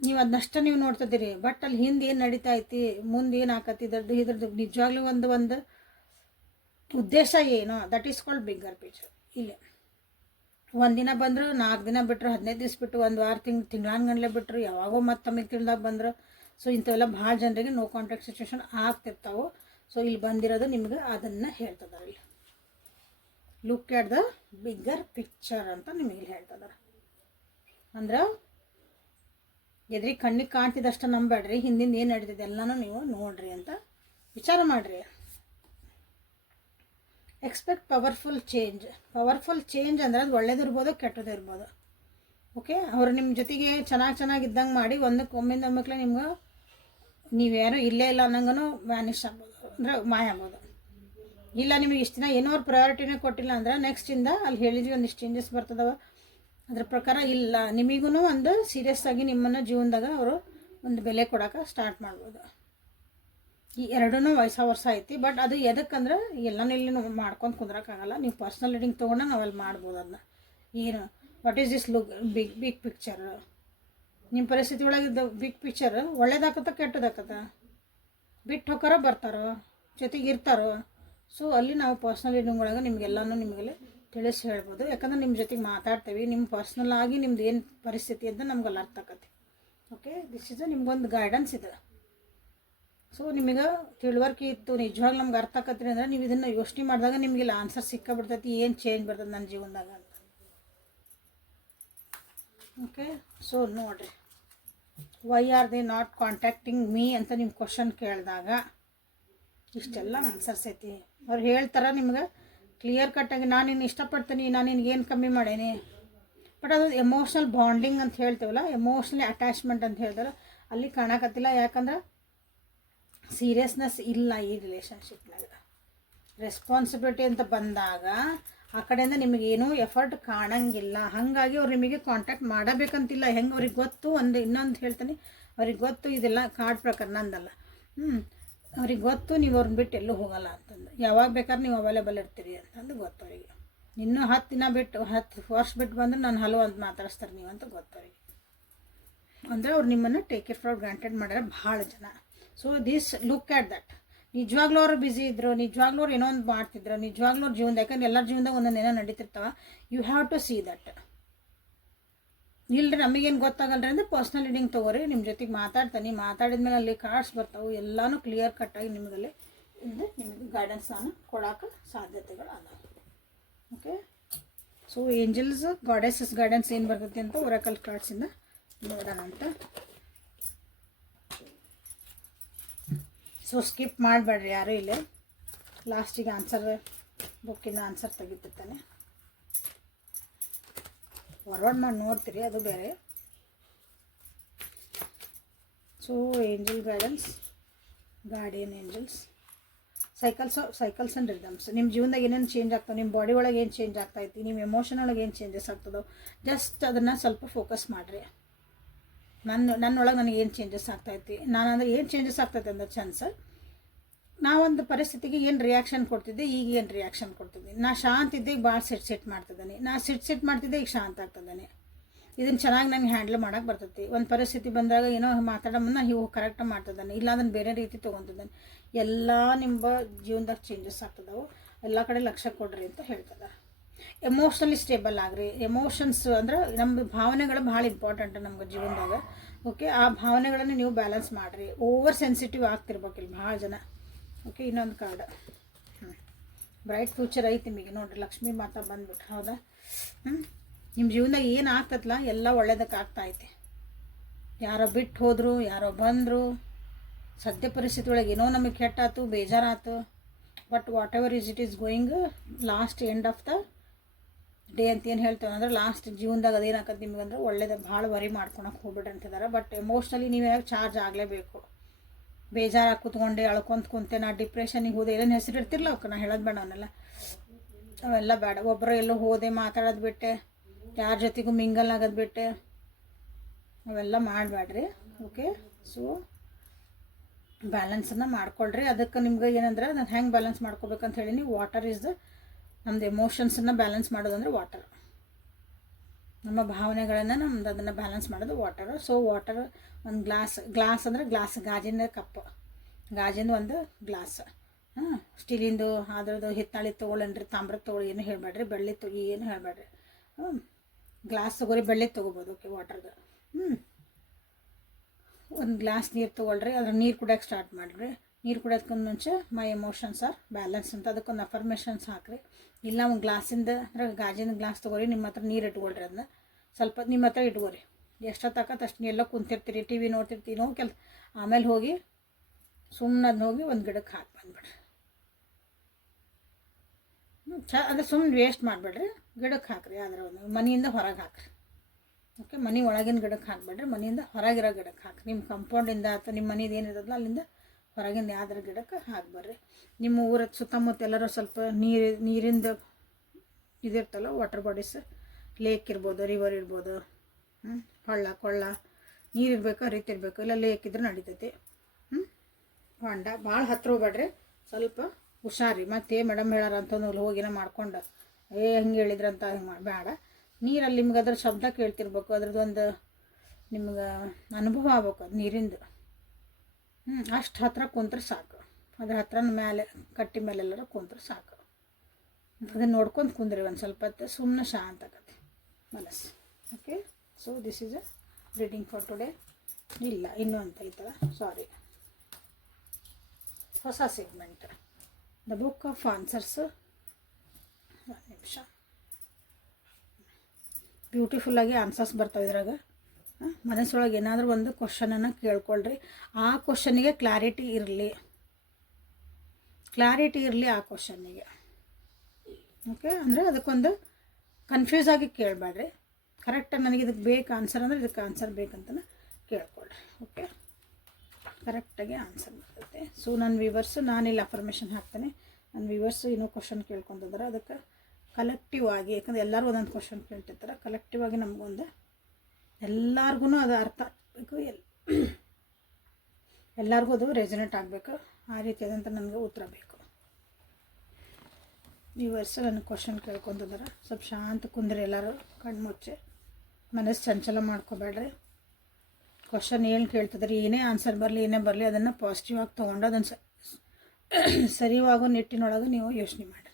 ನೀವು ಅದನ್ನಷ್ಟು ನೀವು ನೋಡ್ತಿದ್ದೀರಿ, ಬಟ್ ಅಲ್ಲಿ ಹಿಂದೆ ಏನು ನಡೀತಾ ಐತಿ, ಮುಂದೆ ಏನು ಆಕತಿ, ಇದ್ರದ್ದು ನಿಜವಾಗ್ಲೂ ಒಂದು ಉದ್ದೇಶ ಏನು, that is called bigger picture. ಇಲ್ಲಿ ಒಂದಿನ ಬಂದರು, 4 ದಿನ ಬಿಟ್ಟರು, 15 ದಿವಸ ಬಿಟ್ಟು, 1 ವಾರ ತಿಂಗಳಾನ್ಗಂಡ್ಲೆ ಬಿಟ್ಟರು, ಯಾವಾಗೋ ಮತ್ತೆ ತಮಗೆ ತಿಳಿದಾಗ ಬಂದರು. ಸೊ ಇಂಥವೆಲ್ಲ ಭಾಳ ಜನರಿಗೆ ನೋ ಕಾಂಟ್ಯಾಕ್ಟ್ ಸಿಚುವೇಶನ್ ಆಗ್ತಿರ್ತಾವೆ. ಸೊ ಇಲ್ಲಿ ಬಂದಿರೋದು ನಿಮ್ಗೆ ಅದನ್ನು ಹೇಳ್ತಿದ್ದಾರೆ. ಇಲ್ಲಿ look at the bigger picture ಅಂತ ನಿಮಗೆ ಇಲ್ಲಿ ಹೇಳ್ತಿದ್ದಾರೆ. ಅಂದ್ರೆ ಎದ್ರಿಗೆ ಕಣ್ಣಿಗೆ ಕಾಣ್ತಿದ್ದಷ್ಟು ನಂಬೇಡ್ರಿ, ಹಿಂದಿಂದ ಏನು ನಡೀತಿದೆ ಎಲ್ಲನೂ ನೀವು ನೋಡ್ರಿ ಅಂತ ವಿಚಾರ ಮಾಡಿರಿ. ಎಕ್ಸ್ಪೆಕ್ಟ್ ಪವರ್ಫುಲ್ ಚೇಂಜ್ ಅಂದ್ರೆ ಅದು ಒಳ್ಳೇದಿರ್ಬೋದು, ಕೆಟ್ಟದಿರ್ಬೋದು. ಓಕೆ, ಅವರು ನಿಮ್ಮ ಜೊತೆಗೆ ಚೆನ್ನಾಗಿದ್ದಂಗೆ ಮಾಡಿ ಒಮ್ಮಿಂದೊಮ್ಮೆ ನಿಮ್ಗೆ ನೀವ್ಯಾರು ಇಲ್ಲೇ ಇಲ್ಲ ಅನ್ನಂಗೂ ವ್ಯಾನಿಷ್ ಆಗ್ಬೋದು, ಅಂದರೆ ಮಾಯ ಆಗ್ಬೋದು. ಇಲ್ಲ ನಿಮಗೆ ಇಷ್ಟು ದಿನ ಏನೋ ಅವ್ರು ಪ್ರಯಾರಿಟಿನೇ ಕೊಟ್ಟಿಲ್ಲ ಅಂದ್ರೆ ನೆಕ್ಸ್ಟಿಂದ ಅಲ್ಲಿ ಹೇಳಿದ್ವಿ ಒಂದಿಷ್ಟು ಚೇಂಜಸ್ ಬರ್ತದವ. ಅದ್ರ ಪ್ರಕಾರ ಇಲ್ಲ, ನಿಮಗೂ ಒಂದು ಸೀರಿಯಸ್ ಆಗಿ ನಿಮ್ಮನ್ನು ಜೀವನದಾಗ ಅವರು ಒಂದು ಬೆಲೆ ಕೊಡೋಕೆ ಸ್ಟಾರ್ಟ್ ಮಾಡ್ಬೋದು. ಈ ಎರಡೂ ವರ್ಷ ಐತಿ. ಬಟ್ ಅದು ಎದಕ್ಕಂದ್ರೆ ಎಲ್ಲನೂ ಇಲ್ಲಿ ಮಾಡ್ಕೊಂಡು ಕುಂದ್ರಕ್ಕಾಗಲ್ಲ. ನೀವು ಪರ್ಸ್ನಲ್ ರೀಡಿಂಗ್ ತೊಗೊಂಡು ನಾವಲ್ಲಿ ಮಾಡ್ಬೋದು. ಅದನ್ನ ಏನು what is this big picture, ನಿಮ್ಮ ಪರಿಸ್ಥಿತಿ ಒಳಗಿದ್ದ ಬಿಗ್ ಪಿಕ್ಚರ್ ಒಳ್ಳೇದಾಕತ್ತ ಕೆಟ್ಟದಾಕತ್ತ, ಬಿಟ್ಟು ಹೋಗಾರ ಬರ್ತಾರೋ ಜೊತೆಗೆ ಇರ್ತಾರೋ. ಸೊ ಅಲ್ಲಿ ನಾವು ಪರ್ಸ್ನಲ್ ರೀಡಿಂಗ್ ಒಳಗೆ ನಿಮಗೆಲ್ಲನೂ ನಿಮಗೆಲ್ಲ ತಿಳಿಸಿ ಹೇಳ್ಬೋದು. ಯಾಕಂದ್ರೆ ನಿಮ್ಮ ಜೊತೆಗೆ ಮಾತಾಡ್ತೀವಿ, ನಿಮ್ಮ ಪರ್ಸ್ನಲ್ ಆಗಿ ನಿಮ್ದು ಏನು ಪರಿಸ್ಥಿತಿ ಅಂತ ನಮ್ಗೆಲ್ಲ ಅರ್ಥ ಆಕತಿ. ಓಕೆ, ದಿಸ್ ಇಸ್ ನಿಮ್ಗೊಂದು ಗೈಡೆನ್ಸ್ ಇದೆ. ಸೊ ನಿಮಗೆ ತಿಳುವಳಿಕೆ ಇತ್ತು, ನಿಜವಾಗ್ಲೂ ನಮ್ಗೆ ಅರ್ಥ ಆಕತ್ರಿ ಅಂದ್ರೆ ನೀವು ಇದನ್ನು ಯೋಚನೆ ಮಾಡಿದಾಗ ನಿಮಗೆ ಇಲ್ಲ ಆನ್ಸರ್ ಸಿಕ್ಕಾಬಿಡ್ತೈತಿ, ಏನು ಚೇಂಜ್ ಬರ್ತದೆ ನನ್ನ ಜೀವನದಾಗ ಅಂತ. ಓಕೆ, ಸೊ ನೋಡಿರಿ, Y are they not contacting me ಅಂತ ನಿಮ್ಮ ಕ್ವಶನ್ ಕೇಳಿದಾಗ ಇಷ್ಟೆಲ್ಲ ಆನ್ಸರ್ಸ್ ಐತಿ. ಅವ್ರು ಹೇಳ್ತಾರೆ ನಿಮ್ಗೆ ಕ್ಲಿಯರ್ ಕಟ್ಟಾಗಿ, ನಾನು ನಿನ್ನ ಇಷ್ಟಪಡ್ತೀನಿ, ನಾನು ನಿನಗೇನು ಕಮ್ಮಿ ಮಾಡೇನಿ. ಬಟ್ ಅದು ಎಮೋಷ್ನಲ್ ಬಾಂಡಿಂಗ್ ಅಂತ ಹೇಳ್ತೀವಲ್ಲ, ಎಮೋಷ್ನಲಿ ಅಟ್ಯಾಚ್ಮೆಂಟ್ ಅಂತ ಹೇಳ್ತಾರೆ, ಅಲ್ಲಿ ಕಾಣಕತ್ತಿಲ್ಲ. ಯಾಕಂದ್ರೆ ಸೀರಿಯಸ್ನೆಸ್ ಇಲ್ಲ ಈ ರಿಲೇಷನ್ಶಿಪ್ನಾಗ. ರೆಸ್ಪಾನ್ಸಿಬಿಲಿಟಿ ಅಂತ ಬಂದಾಗ ಆ ಕಡೆಯಿಂದ ನಿಮಗೇನೂ ಎಫರ್ಟ್ ಕಾಣಂಗಿಲ್ಲ. ಹಾಗಾಗಿ ಅವ್ರು ನಿಮಗೆ ಕಾಂಟ್ಯಾಕ್ಟ್ ಮಾಡಬೇಕಂತಿಲ್ಲ. ಹೆಂಗೆ ಅವ್ರಿಗೆ ಗೊತ್ತು, ಇನ್ನೊಂದು ಹೇಳ್ತೀನಿ, ಅವ್ರಿಗೆ ಗೊತ್ತು ಇದೆಲ್ಲ ಕಾರ್ಡ್ ಪ್ರಕಾರ ನಂದಲ್ಲ. ಅವ್ರಿಗೆ ಗೊತ್ತು ನೀವು ಅವ್ರನ್ನ ಬಿಟ್ಟು ಎಲ್ಲೂ ಹೋಗಲ್ಲ ಅಂತಂದು, ಯಾವಾಗ ಬೇಕಾದ್ರೆ ನೀವು ಅವೈಲೇಬಲ್ ಇರ್ತೀರಿ ಅಂತಂದು ಗೊತ್ತು ಅವರಿಗೆ. ಇನ್ನೂ 10 ದಿನ ಬಿಟ್ಟು 10 ವರ್ಷ ಬಿಟ್ಟು ಬಂದ್ರೆ ನಾನು ಹಲೋ ಅಂತ ಮಾತಾಡಿಸ್ತಾರೆ ನೀವು ಅಂತ ಗೊತ್ತು ಅವರಿಗೆ. ಅಂದರೆ ಅವ್ರು ನಿಮ್ಮನ್ನು ಟೇಕ್ ಇಟ್ ಫಾರ್ ಗ್ರಾಂಟೆಡ್ ಮಾಡ್ಯಾರ ಭಾಳ ಜನ. So this look at that. ನಿಜವಾಗ್ಲೂ ಅವರು ಬ್ಯುಸಿ ಇದ್ರು, ನಿಜವಾಗ್ಲೂ ಅವ್ರು ಏನೋ ಒಂದು ಮಾಡ್ತಿದ್ರು, ನಿಜವಾಗ್ಲೂ ಅವ್ರ ಜೀವನದ, ಯಾಕಂದ್ರೆ ಎಲ್ಲರ ಜೀವನದಾಗ ಒಂದೊಂದು ಏನೋ ನಡೀತಿರ್ತಾವೆ. You have to see that. ಇಲ್ಲರಿ ನಮಗೇನು ಗೊತ್ತಾಗಲ್ರಿ ಅಂದರೆ ಪರ್ಸ್ನಲ್ ರೀಡಿಂಗ್ ತೊಗೋರಿ. ನಿಮ್ಮ ಜೊತೆಗೆ ಮಾತಾಡಿದ್ಮೇಲೆ ಅಲ್ಲಿ ಕಾರ್ಡ್ಸ್ ಬರ್ತಾವೆ, ಎಲ್ಲನೂ ಕ್ಲಿಯರ್ ಕಟ್ಟಾಗಿ ನಿಮಗಲ್ಲಿ ನಿಮಗೆ ಗೈಡೆನ್ಸ್ ನಾನು ಕೊಡೋಕೆ ಸಾಧ್ಯತೆಗಳು ಅದಾವೆ. Okay, so angels goddesses guidance ಏನು ಬರ್ತೈತಿ ಅಂತ ಒರಾಕಲ್ ಕಾರ್ಡ್ಸಿಂದ ನೋಡೋಣ ಅಂತ. ಸೊ ಸ್ಕಿಪ್ ಮಾಡಬೇಡ್ರಿ ಯಾರು ಇಲ್ಲೇ, ಲಾಸ್ಟಿಗೆ ಆನ್ಸರ್ ಬುಕ್ಕಿಂದ ಆನ್ಸರ್ ತೆಗಿತಿರ್ತಾನೆ, ಫಾರ್ವರ್ಡ್ ಮಾಡಿ ನೋಡ್ತೀರಿ, ಅದು ಬೇರೆ. So angel guidance, guardian angels, cycles and rhythms. ನಿಮ್ಮ ಜೀವನದಾಗ ಏನೇನು ಚೇಂಜ್ ಆಗ್ತವೆ, ನಿಮ್ಮ ಬಾಡಿ ಒಳಗೆ ಏನು ಚೇಂಜ್ ಆಗ್ತೈತಿ, ನಿಮ್ಮ ಎಮೋಷನ್ ಒಳಗೆ ಏನು ಚೇಂಜಸ್ ಆಗ್ತದೋ ಜಸ್ಟ್ ಅದನ್ನು ಸ್ವಲ್ಪ ಫೋಕಸ್ ಮಾಡಿರಿ. ನನ್ನೊಳಗೆ ನನಗೆ ಏನು ಚೇಂಜಸ್ ಆಗ್ತೈತಿ, ನಾನು ಅಂದರೆ ಏನು ಚೇಂಜಸ್ ಆಗ್ತೈತೆ ಅಂದ್ರೆ ಚಾನ್ಸ್, ನಾವೊಂದು ಪರಿಸ್ಥಿತಿಗೆ ಏನು ರಿಯಾಕ್ಷನ್ ಕೊಡ್ತಿದ್ದೆ, ಈಗ ಏನು ರಿಯಾಕ್ಷನ್ ಕೊಡ್ತಿದ್ದೆ. ನಾ ಶಾಂತ ಇದ್ದೆ, ಈಗ ಭಾಳ ಸಿಟ್ ಮಾಡ್ತಿದ್ದಾನೆ. ನಾ ಸಿಟ್ ಮಾಡ್ತಿದ್ದೆ, ಈಗ ಶಾಂತ ಆಗ್ತದಾನೆ. ಇದನ್ನು ಚೆನ್ನಾಗಿ ನಂಗೆ ಹ್ಯಾಂಡಲ್ ಮಾಡೋಕೆ ಬರ್ತೈತಿ. ಒಂದು ಪರಿಸ್ಥಿತಿ ಬಂದಾಗ ಏನೋ ಮಾತಾಡೋ ಮುನ್ನ ಇವು ಕರೆಕ್ಟಾಗಿ ಮಾಡ್ತಿದ್ದಾನೆ, ಇಲ್ಲ ಅದನ್ನು ಬೇರೆ ರೀತಿ ತೊಗೊತಿದ್ದಾನೆ. ಎಲ್ಲ ನಿಮ್ಮ ಜೀವನದಾಗ ಚೇಂಜಸ್ ಆಗ್ತದವು. ಎಲ್ಲ ಕಡೆ ಲಕ್ಷ್ಯ ಕೊಡ್ರಿ ಅಂತ ಹೇಳ್ತದೆ. ಎಮೋಷ್ನಲಿ ಸ್ಟೇಬಲ್ ಆಗ್ರಿ. ಎಮೋಷನ್ಸ್ ಅಂದ್ರೆ ನಮ್ಮ ಭಾವನೆಗಳು ಭಾಳ ಇಂಪಾರ್ಟೆಂಟ್ ನಮ್ಗೆ ಜೀವನದಾಗ. ಓಕೆ, ಆ ಭಾವನೆಗಳನ್ನು ನೀವು ಬ್ಯಾಲೆನ್ಸ್ ಮಾಡಿರಿ. ಓವರ್ ಸೆನ್ಸಿಟಿವ್ ಆಗ್ತಿರ್ಬೇಕಿಲ್ಲ ಭಾಳ ಜನ. ಓಕೆ, ಇನ್ನೊಂದು ಕಾರ್ಡ್, ಬ್ರೈಟ್ ಫ್ಯೂಚರ್ ಐತಿ ನಿಮಗೆ ನೋಡಿರಿ. ಲಕ್ಷ್ಮೀ ಮಾತಾ ಬಂದ್ಬಿಟ್ರೆ, ಹೌದಾ? ನಿಮ್ಮ ಜೀವನದಾಗ ಏನು ಆಗ್ತದಲ್ಲ ಎಲ್ಲ ಒಳ್ಳೇದಕ್ಕೆ ಆಗ್ತಾಯಿದೆ. ಯಾರೋ ಬಿಟ್ಟು ಹೋದರು, ಯಾರೋ ಬಂದರು, ಸದ್ಯ ಪರಿಸ್ಥಿತಿ ಒಳಗೆ ಏನೋ ನಮಗೆ ಕೆಟ್ಟಾಯ್ತು, ಬೇಜಾರಾಯ್ತು. But what ever it is going, last end of the day ಅಂತ ಏನು ಹೇಳ್ತೇವೆ ಅಂದ್ರೆ ಲಾಸ್ಟ್ ಜೀವನದಾಗ ಅದೇನಾಕತ್ತೆ ನಿಮ್ಗಂದ್ರೆ ಒಳ್ಳೇದು. ಭಾಳ ವರಿ ಮಾಡ್ಕೊಳಕ್ಕೆ ಹೋಗ್ಬಿಡ್ರಿ ಅಂತಿದ್ದಾರೆ. ಬಟ್ ಎಮೋಷ್ನಲಿ ನೀವೇ ಚಾರ್ಜ್ ಆಗಲೇಬೇಕು. ಬೇಜಾರಾಗಿ ಕೂತ್ಕೊಂಡೆ ಕುಂತೆ, ನಾ ಡಿಪ್ರೆಷನಿಗೆ ಹೋದೆ, ಏನೇನು ಹೆಸರು ಇರ್ತಿರ್ಲ ಅವಕ್ಕೆ ನಾ ಹೇಳೋದು ಬೇಡ, ಅವನ್ನೆಲ್ಲ ಅವೆಲ್ಲ ಬೇಡ. ಒಬ್ಬರು ಎಲ್ಲೋ ಹೋದೆ, ಮಾತಾಡೋದು ಬಿಟ್ಟೆ, ಯಾರ ಜೊತೆಗೂ ಮಿಂಗಲ್ ಆಗೋದು ಬಿಟ್ಟೆ, ಅವೆಲ್ಲ ಮಾಡಬೇಡ್ರಿ. ಓಕೆ, ಸೊ ಬ್ಯಾಲೆನ್ಸನ್ನು ಮಾಡ್ಕೊಳ್ರಿ. ಅದಕ್ಕೆ ನಿಮ್ಗೆ ಏನಂದ್ರೆ ನಾನು ಹೆಂಗೆ ಬ್ಯಾಲೆನ್ಸ್ ಮಾಡ್ಕೋಬೇಕಂತ ಹೇಳೀನಿ. ವಾಟರ್ ಈಸ್ ದ, ನಮ್ಮದು ಎಮೋಷನ್ಸನ್ನು ಬ್ಯಾಲೆನ್ಸ್ ಮಾಡೋದಂದ್ರೆ ವಾಟರ್. ನಮ್ಮ ಭಾವನೆಗಳನ್ನು ನಮ್ದು ಅದನ್ನು ಬ್ಯಾಲೆನ್ಸ್ ಮಾಡೋದು ವಾಟರು. ಸೊ ವಾಟರ್ ಒಂದು ಗ್ಲಾಸ್ ಅಂದರೆ ಗಾಜಿನ ಕಪ್, ಗಾಜಿನ ಒಂದು ಗ್ಲಾಸ್. ಸ್ಟೀಲಿಂದು ಅದ್ರದ್ದು ಹಿತ್ತಾಳಿ ತೊಗೊಳ್ಳೇನ್ರಿ, ತಾಮ್ರದ ತೊಗೊಳ್ಳಿ, ಏನು ಹೇಳಬೇಡ್ರಿ, ಬೆಳ್ಳಿ ತೊಗಿ ಏನು ಹೇಳಬೇಡ್ರಿ. ಗ್ಲಾಸ್ ತೊಗೊರಿ, ಬೆಳ್ಳಿ ತೊಗೋಬೋದು. ಓಕೆ, ವಾಟರ್ದು ಒಂದು ಗ್ಲಾಸ್ ನೀರು ತೊಗೊಳ್ರಿ. ಅದ್ರ ನೀರು ಕುಡಿಯೋಕೆ ಸ್ಟಾರ್ಟ್ ಮಾಡಿರಿ. ನೀರು ಕುಡಿಯೋದಕ್ಕಿಂತ ಮುಂಚೆ ಮೈ ಎಮೋಷನ್ಸ್ ಆರ್ ಬ್ಯಾಲೆನ್ಸ್ ಅಂತ ಅದಕ್ಕೊಂದು ಅಫರ್ಮೇಷನ್ಸ್ ಹಾಕಿರಿ. ಇಲ್ಲ ಒಂದು ಗ್ಲಾಸಿಂದ ಅಂದರೆ ಗಾಜಿನ ಗ್ಲಾಸ್ ತೊಗೊರಿ, ನಿಮ್ಮ ಹತ್ರ ನೀರು ಇಟ್ಕೊಳ್ರಿ. ಅದನ್ನ ಸ್ವಲ್ಪ ನಿಮ್ಮ ಹತ್ರ ಇಟ್ಕೊರಿ. ಎಷ್ಟೊತ್ತಾಕತ್ತೆ ಅಷ್ಟು ಎಲ್ಲ ಕುಂತಿರ್ತೀರಿ, ಟಿ ವಿ ನೋಡ್ತಿರ್ತೀನೋ ಆಮೇಲೆ ಹೋಗಿ ಸುಮ್ಮನೆ ಅದನ್ನ ಹೋಗಿ ಒಂದು ಗಿಡಕ್ಕೆ ಹಾಕಿ ಬಂದುಬಿಡ್ರಿ. ಅಂದರೆ ಸುಮ್ಮನೆ ವೇಸ್ಟ್ ಮಾಡಿಬಿಡ್ರಿ, ಗಿಡಕ್ಕೆ ಹಾಕಿರಿ. ಅದರ ಒಂದು ಮನೆಯಿಂದ ಹೊರಗೆ ಹಾಕಿರಿ. ಓಕೆ, ಮನೆ ಒಳಗಿನ ಗಿಡಕ್ಕೆ ಹಾಕಿಬಿಡ್ರಿ, ಮನೆಯಿಂದ ಹೊರಗಿರೋ ಗಿಡಕ್ಕೆ ಹಾಕಿ. ನಿಮ್ಮ ಕಂಪೌಂಡಿಂದ ಅಥವಾ ನಿಮ್ಮ ಮನೇದು ಏನಿರೋದಲ್ಲ ಅಲ್ಲಿಂದ ಹೊರಗಿಂದ ಯಾವ್ದಾರ ಗಿಡಕ್ಕೆ ಹಾಕ್ಬರ್ರಿ. ನಿಮ್ಮ ಊರ ಸುತ್ತಮುತ್ತ ಎಲ್ಲರೂ ಸ್ವಲ್ಪ ನೀರಿಂದ ಇದಿರ್ತಲ್ಲ, ವಾಟರ್ ಬಾಡೀಸ್, ಲೇಕ್ ಇರ್ಬೋದು, ರಿವರ್ ಇರ್ಬೋದು, ಕೊಳ್ಳ ನೀರು ಇರಬೇಕು, ಹರಿತಿರ್ಬೇಕು. ಇಲ್ಲ ಲೇಕ್ ಇದ್ರೆ ನಡೀತೈತಿ. ಹೊಂಡ ಭಾಳ ಹತ್ರ ಹೋಗ್ಬೇಡ್ರಿ, ಸ್ವಲ್ಪ ಹುಷಾರಿ. ಮತ್ತೆ ಮೇಡಮ್ ಹೇಳಾರ ಅಂತಂದು ಹೋಗಿನ ಮಾಡ್ಕೊಂಡು ಹಂಗೆ ಹೇಳಿದ್ರಂತ ಹಿಂಗೆ ಬೇಡ. ನೀರಲ್ಲಿ ನಿಮ್ಗೆ ಅದ್ರ ಶಬ್ದ ಕೇಳ್ತಿರ್ಬೇಕು, ಅದ್ರದ್ದೊಂದು ನಿಮ್ಗೆ ಅನುಭವ ಆಗ್ಬೇಕು ಅದು ನೀರಿಂದು. ಅಷ್ಟು ಹತ್ರ ಕುಂತ್ರೆ ಸಾಕು. ಅದ್ರ ಹತ್ರ ಮೇಲೆ ಕಟ್ಟಿ ಮೇಲೆಲ್ಲರೂ ಕುಂತ್ರೆ ಸಾಕು. ಅದನ್ನು ನೋಡ್ಕೊಂಡು ಕುಂದ್ರಿ ಒಂದು ಸ್ವಲ್ಪ ಹೊತ್ತು, ಸುಮ್ಮನೆ ಶಾಂತ ಆಗತ್ತೆ ಮನಸ್ಸು. Okay, so this is a reading for today. ಇಲ್ಲ ಇನ್ನೂ ಅಂತ ಐತಲ್ಲ, ಸಾರಿ. ಹೊಸ segment the book of answers. ಒಂದು ನಿಮಿಷ, ಬ್ಯೂಟಿಫುಲ್ಲಾಗಿ ಆನ್ಸರ್ಸ್ ಬರ್ತಾವೆ ಇದ್ರಾಗ. ಮನಸ್ಸೊಳಗೆ ಏನಾದರೂ ಒಂದು ಕ್ವಶನನ್ನು ಕೇಳ್ಕೊಳ್ರಿ. ಆ ಕ್ವಶನಿಗೆ ಕ್ಲಾರಿಟಿ ಇರಲಿ ಆ ಕ್ವಶನ್ನಿಗೆ. ಓಕೆ, ಅಂದರೆ ಅದಕ್ಕೊಂದು ಕನ್ಫ್ಯೂಸ್ ಆಗಿ ಕೇಳಬೇಡ್ರಿ. ಕರೆಕ್ಟಾಗಿ ನನಗೆ ಇದಕ್ಕೆ ಬೇಕು ಆನ್ಸರ್ ಅಂದರೆ ಇದಕ್ಕೆ ಆನ್ಸರ್ ಬೇಕಂತ ಕೇಳ್ಕೊಳ್ರಿ. ಓಕೆ, ಕರೆಕ್ಟಾಗಿ ಆನ್ಸರ್ ಬರ್ತೈತೆ. ಸೊ ನನ್ನ ವ್ಯೂವರ್ಸು, ನಾನಿಲ್ಲಿ ಅಫರ್ಮೇಷನ್ ಹಾಕ್ತೇನೆ. ನನ್ನ ವ್ಯೂವರ್ಸು ಇನ್ನೂ ಕ್ವಶನ್ ಕೇಳ್ಕೊತಿದ್ದಾರೆ. ಅದಕ್ಕೆ ಕಲೆಕ್ಟಿವ್ ಆಗಿ, ಯಾಕಂದರೆ ಎಲ್ಲರೂ ಒಂದೊಂದು ಕ್ವಶನ್ ಕೇಳ್ತಿರ್ತಾರೆ, ಕಲೆಕ್ಟಿವ್ ಆಗಿ ನಮಗೊಂದು ಎಲ್ಲರಿಗೂ ಅದು ಅರ್ಥ ಆಗಬೇಕು, ಎಲ್ಲರಿಗೂ ಅದು ರೆಸನೇಟ್ ಆಗಬೇಕು. ಆ ರೀತಿಯಾದಂಥ ನನಗೆ ಉತ್ತರ ಬೇಕು. ವ್ಯೂವರ್ಸು ನನ್ನ ಕ್ವಶನ್ ಕೇಳ್ಕೊತಿದ್ದಾರೆ. ಸ್ವಲ್ಪ ಶಾಂತ ಕುಂದ್ರಿ, ಎಲ್ಲರೂ ಕಣ್ಣು ಮುಚ್ಚಿ, ಮನಸ್ಸು ಚಂಚಲ ಮಾಡ್ಕೋಬೇಡ್ರಿ. ಕ್ವಶನ್ ಏನು ಕೇಳ್ತಿದ್ರೆ ಏನೇ ಆನ್ಸರ್ ಬರಲಿ ಏನೇ ಬರಲಿ ಅದನ್ನು ಪಾಸಿಟಿವ್ ಆಗಿ ತೊಗೊಂಡು ಅದನ್ನು ಸರಿಯಾಗೋ ನಿಟ್ಟಿನೊಳಗೆ ನೀವು ಯೋಚನೆ ಮಾಡಿ.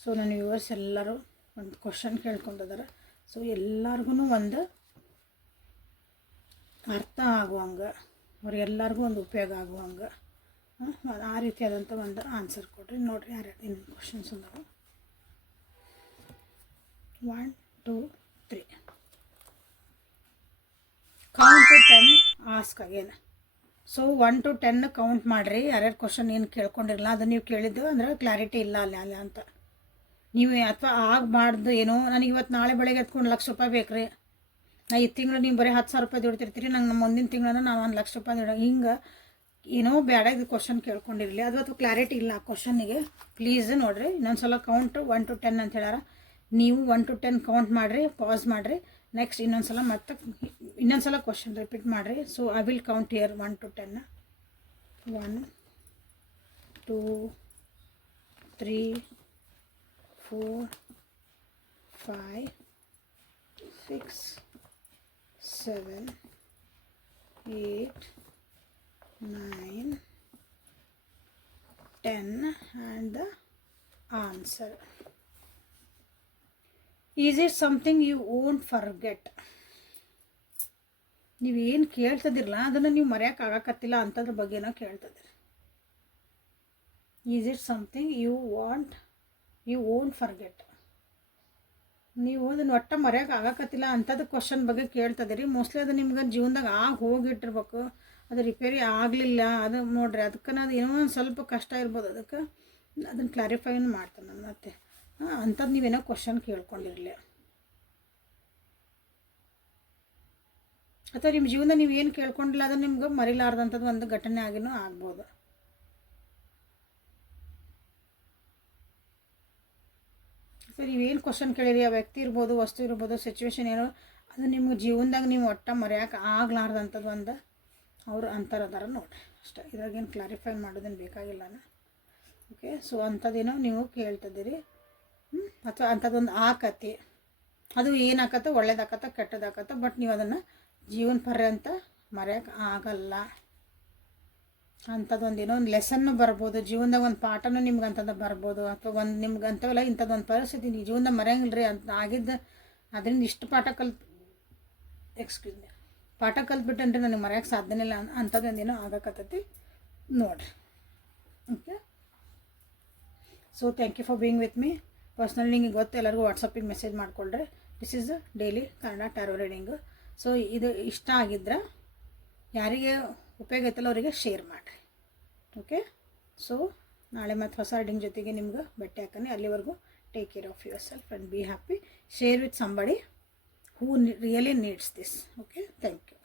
ಸೊ ನನ್ನ ವ್ಯೂವರ್ಸ್ ಎಲ್ಲರೂ ಒಂದು ಕ್ವಶನ್ ಕೇಳ್ಕೊಂಡಿದ್ದಾರೆ. ಸೊ ಎಲ್ಲರಿಗೂ ಒಂದು ಅರ್ಥ ಆಗುವಂಗೆ, ಅವ್ರಿಗೆಲ್ಲರಿಗೂ ಒಂದು ಉಪಯೋಗ ಆಗುವಂಗೆ ಆ ರೀತಿಯಾದಂಥ ಒಂದು ಆನ್ಸರ್ ಕೊಡ್ರಿ. ನೋಡಿರಿ ಯಾರ್ಯಾರು ಇನ್ನೊಂದು ಕ್ವಶನ್ಸ್ ಅಂದವು. 1 2 3 count to 10 ask again. So 1 to 10 count ಮಾಡಿರಿ. ಯಾರ್ಯಾರು ಕ್ವಶನ್ ಏನು ಕೇಳ್ಕೊಂಡಿರಲ್ಲ ಅದು ನೀವು ಕೇಳಿದ್ದು ಅಂದರೆ ಕ್ಲಾರಿಟಿ ಇಲ್ಲ ಅಲ್ಲ ಅಂತ ನೀವು, ಅಥವಾ ಆಗಬಾರ್ದು ಏನೋ, ನನಗೆ ಇವತ್ತು ನಾಳೆ ಬೆಳಗ್ಗೆ ಎತ್ಕೊಂಡು ₹1,00,000 ಬೇಕು ರೀ, ನಾ ಈ ತಿಂಗಳು ನೀವು ಬರೀ ₹10,000 ದುಡ್ತಿರ್ತೀರಿ, ನಂಗೆ ನಮ್ಮ ಮುಂದಿನ ತಿಂಗಳನ್ನ ನಾನು ₹1,00,000 ದುಡ, ಹಿಂಗೆ ಏನೋ ಬೇಡ ಇದು ಕ್ವಶನ್ ಕೇಳ್ಕೊಂಡಿರಲಿ ಅದು ಅಥವಾ ಕ್ಲಾರಿಟಿ ಇಲ್ಲ ಆ ಕ್ವಶನ್ನಿಗೆ, ಪ್ಲೀಸ್ ನೋಡಿರಿ. ಇನ್ನೊಂದು ಸಲ ಕೌಂಟು 1 to 10 ಅಂತ ಹೇಳ್ಯಾರ. ನೀವು 1 to 10 ಕೌಂಟ್ ಮಾಡಿರಿ, ಪಾಸ್ ಮಾಡಿರಿ, ನೆಕ್ಸ್ಟ್ ಇನ್ನೊಂದು ಸಲ ಮತ್ತೆ ಇನ್ನೊಂದು ಸಲ ಕ್ವಶನ್ ರಿಪೀಟ್ ಮಾಡಿರಿ. So I will count here 1 to 10. 1 2 3 4 5 6 7 8 9 10 and the answer. Is it something you won't forget? ನೀವೇನು ಕೇಳ್ತದಿರಲ್ಲ ಅದನ್ನು ನೀವು ಮರೆಯೋಕ್ಕಾಗಕತ್ತಿಲ್ಲ ಅಂಥದ್ರ ಬಗ್ಗೆನೋ ಕೇಳ್ತದಿರಿ. Is it something you won't forget? ನೀವು ಅದನ್ನು ಒಟ್ಟ ಮರೆಯೋಕ್ಕಾಗಕತ್ತಿಲ್ಲ ಅಂಥದ್ದು ಕ್ವಶನ್ ಬಗ್ಗೆ ಕೇಳ್ತದಿರಿ. ಮೋಸ್ಟ್ಲಿ ಅದು ನಿಮ್ಗೆ ಜೀವನದಾಗ ಹೋಗಿಟ್ಟಿರ್ಬೇಕು, ಅದು ರಿಪೇರಿ ಆಗಲಿಲ್ಲ, ಅದು ನೋಡ್ರಿ ಅದಕ್ಕೆ ಅದು ಏನೋ ಒಂದು ಸ್ವಲ್ಪ ಕಷ್ಟ ಇರ್ಬೋದು, ಅದಕ್ಕೆ ಅದನ್ನು ಕ್ಲಾರಿಫೈನು ಮಾಡ್ತಾನೆ ನಾನು. ಮತ್ತೆ ಅಂಥದ್ದು ನೀವೇನೋ ಕ್ವಶನ್ ಕೇಳ್ಕೊಂಡಿರಲಿ, ಅಥವಾ ನಿಮ್ಮ ಜೀವನ ನೀವು ಏನು ಕೇಳ್ಕೊಂಡಿಲ್ಲ ಅದು ನಿಮ್ಗೆ ಮರಿಲಾರ್ದಂಥದ್ದು ಒಂದು ಘಟನೆ ಆಗಿನೂ ಆಗ್ಬೋದು. ಅಥವಾ ನೀವೇನು ಕ್ವಶನ್ ಕೇಳಿರಿ, ಆ ವ್ಯಕ್ತಿ ಇರ್ಬೋದು, ವಸ್ತು ಇರ್ಬೋದು, ಸಿಚುವೇಶನ್ ಏನೋ, ಅದು ನಿಮ್ಗೆ ಜೀವನದಾಗ ನೀವು ಒಟ್ಟ ಮರೆಯೋಕೆ ಆಗ್ಲಾರ್ದಂಥದ್ದು ಒಂದು ಅವರು ಅಂತಾರದಾರ ನೋಡಿರಿ ಅಷ್ಟೇ. ಇದ್ರಾಗೇನು ಕ್ಲಾರಿಫೈ ಮಾಡೋದೇನು ಬೇಕಾಗಿಲ್ಲ. ಓಕೆ, ಸೊ ಅಂಥದ್ದೇನೋ ನೀವು ಕೇಳ್ತಿದ್ದೀರಿ, ಅಥವಾ ಅಂಥದ್ದೊಂದು ಆಕತಿ, ಅದು ಏನಾಕತ್ತ, ಒಳ್ಳೇದಾಕತ್ತ ಕೆಟ್ಟದಾಕತ್ತ, ಬಟ್ ನೀವು ಅದನ್ನು ಜೀವನ ಪರ್ಯಂತ ಮರೆಯೋಕೆ ಆಗಲ್ಲ. ಅಂಥದ್ದೊಂದು ಏನೋ ಒಂದು ಲೆಸನ್ನು ಬರ್ಬೋದು, ಜೀವನದಾಗ ಒಂದು ಪಾಠನೂ ನಿಮ್ಗೆ ಅಂಥದ್ದು ಬರ್ಬೋದು, ಅಥವಾ ಒಂದು ನಿಮ್ಗೆ ಅಂಥವೆಲ್ಲ ಇಂಥದ್ದೊಂದು ಪರಿಸ್ಥಿತಿ ನೀವು ಜೀವನದಾಗ ಮರೆಯಂಗಿಲ್ಲ ರೀ ಅಂತ ಆಗಿದ್ದ, ಅದರಿಂದ ಇಷ್ಟು ಪಾಠ ಕಲ್ತ್ಬಿಟ್ಟನ್ರಿ ನನಗೆ ಮರೆಯೋಕ್ಕೆ ಸಾಧ್ಯನೇ ಇಲ್ಲ ಅಂಥದ್ದೊಂದು ಏನೋ ಆಗಕತ್ತೈತಿ ನೋಡಿರಿ. Okay, so thank you for being with me. Personally ನಿಮಗೆ ಗೊತ್ತು, ಎಲ್ಲರಿಗೂ ವಾಟ್ಸಪ್ಪಿಗೆ ಮೆಸೇಜ್ ಮಾಡಿಕೊಳ್ರಿ. This is daily Kannada tarot reading. So ಇದು ಇಷ್ಟ ಆಗಿದ್ರೆ ಯಾರಿಗೆ ಉಪಯೋಗ ಐತಲ್ಲ ಅವರಿಗೆ ಶೇರ್ ಮಾಡಿರಿ. ಓಕೆ, ಸೊ ನಾಳೆ ಮತ್ತು ಹೊಸ ರೀಡಿಂಗ್ ಜೊತೆಗೆ ನಿಮ್ಗೆ ಭೇಟಿ ಹಾಕನೆ. ಅಲ್ಲಿವರೆಗೂ take care of yourself and be happy. Share with somebody who really needs this. Okay, thank you.